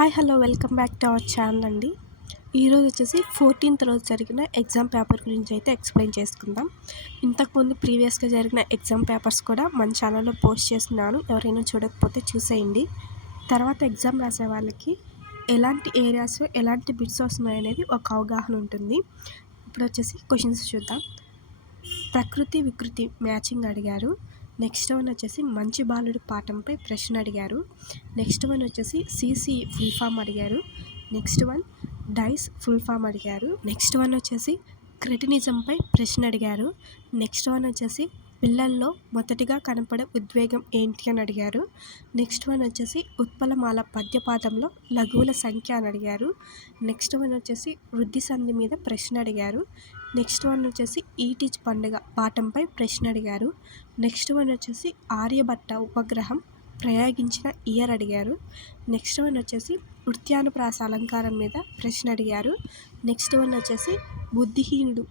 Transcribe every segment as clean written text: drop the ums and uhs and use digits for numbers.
Hi hello welcome back to our channel అండి. ఈరోజు వచ్చేసి 14th రోజు జరిగిన ఎగ్జామ్ పేపర్ గురించి అయితే ఎక్స్ప్లెయిన్ చేసుకుందాం. ఇంతకుముందు ప్రీవియస్గా జరిగిన ఎగ్జామ్ పేపర్స్ కూడా మన ఛానల్లో పోస్ట్ చేస్తున్నాను, ఎవరైనా చూడకపోతే చూసేయండి. తర్వాత ఎగ్జామ్ రాసే వాళ్ళకి ఎలాంటి ఏరియాస్ ఎలాంటి బిట్స్ వస్తున్నాయనేది ఒక అవగాహన ఉంటుంది. ఇప్పుడు వచ్చేసి క్వశ్చన్స్ చూద్దాం. ప్రకృతి వికృతి మ్యాచింగ్ అడిగారు. నెక్స్ట్ వన్ వచ్చేసి మంచి బాలుడు పాఠంపై ప్రశ్న అడిగారు. నెక్స్ట్ వన్ వచ్చేసి సిసి ఫుల్ ఫామ్ అడిగారు. Next one dice full form అడిగారు. నెక్స్ట్ వన్ వచ్చేసి క్రెటినిజంపై ప్రశ్న అడిగారు. నెక్స్ట్ వన్ వచ్చేసి పిల్లల్లో మొదటిగా కనపడే ఉద్వేగం ఏంటి అని అడిగారు. నెక్స్ట్ వన్ వచ్చేసి ఉత్పలమాల పద్యపాఠంలో లఘువుల సంఖ్య అని అడిగారు. నెక్స్ట్ వన్ వచ్చేసి వృద్ధి సంధి మీద ప్రశ్న అడిగారు. నెక్స్ట్ వన్ వచ్చేసి ఈటీజ్ పండుగ పాఠంపై ప్రశ్న అడిగారు. నెక్స్ట్ వన్ వచ్చేసి ఆర్యభట్ట ఉపగ్రహం ప్రయోగించిన ఇయర్ అడిగారు. నెక్స్ట్ వన్ వచ్చేసి నృత్యానుప్రాస అలంకారం మీద ప్రశ్న అడిగారు. నెక్స్ట్ వన్ వచ్చేసి బుద్ధిహీనుడు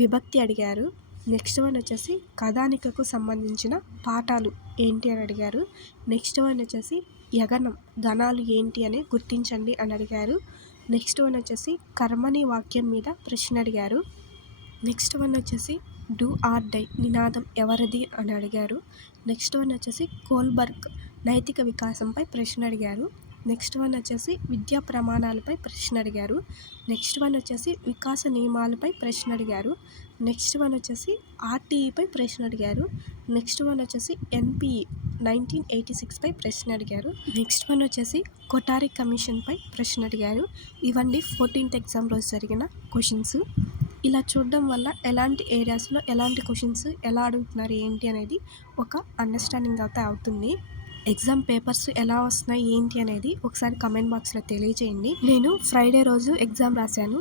విభక్తి అడిగారు. నెక్స్ట్ వన్ వచ్చేసి కథానికకు సంబంధించిన పాఠాలు ఏంటి అని అడిగారు. నెక్స్ట్ వన్ వచ్చేసి యగనం గణాలు ఏంటి అని గుర్తించండి అని అడిగారు. నెక్స్ట్ వన్ వచ్చేసి కర్మని వాక్యం మీద ప్రశ్న అడిగారు. నెక్స్ట్ వన్ వచ్చేసి డూ ఆర్ డై నినాదం ఎవరిది అని అడిగారు. నెక్స్ట్ వన్ వచ్చేసి కోల్బర్గ్ నైతిక వికాసంపై ప్రశ్న అడిగారు. నెక్స్ట్ వన్ వచ్చేసి విద్యా ప్రమాణాలపై ప్రశ్న అడిగారు. నెక్స్ట్ వన్ వచ్చేసి వికాస నియమాలపై ప్రశ్న అడిగారు. నెక్స్ట్ వన్ వచ్చేసి ఆర్టీఈపై ప్రశ్న అడిగారు. నెక్స్ట్ వన్ వచ్చేసి ఎన్పిఈ 1986పై ప్రశ్న అడిగారు. నెక్స్ట్ వన్ వచ్చేసి కొఠారి కమిషన్పై ప్రశ్న అడిగారు. ఇవన్నీ 14th ఎగ్జామ్ రోజు జరిగిన క్వశ్చన్స్. ఇలా చూడడం వల్ల ఎలాంటి ఏరియాస్లో ఎలాంటి క్వశ్చన్స్ ఎలా అడుగుతున్నారు ఏంటి అనేది ఒక అండర్స్టాండింగ్ అయితే అవుతుంది. ఎగ్జామ్ పేపర్స్ ఎలా వస్తున్నాయి ఏంటి అనేది ఒకసారి కమెంట్ బాక్స్లో తెలియజేయండి. నేను ఫ్రైడే రోజు ఎగ్జామ్ రాశాను.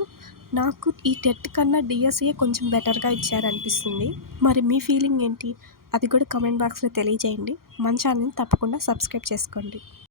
నాకు ఈ టెట్ కన్నా డిఎస్ఏ కొంచెం బెటర్గా ఇచ్చారనిపిస్తుంది. మరి మీ ఫీలింగ్ ఏంటి అది కూడా కమెంట్ బాక్స్లో తెలియజేయండి. మన ఛానల్ని తప్పకుండా సబ్స్క్రైబ్ చేసుకోండి.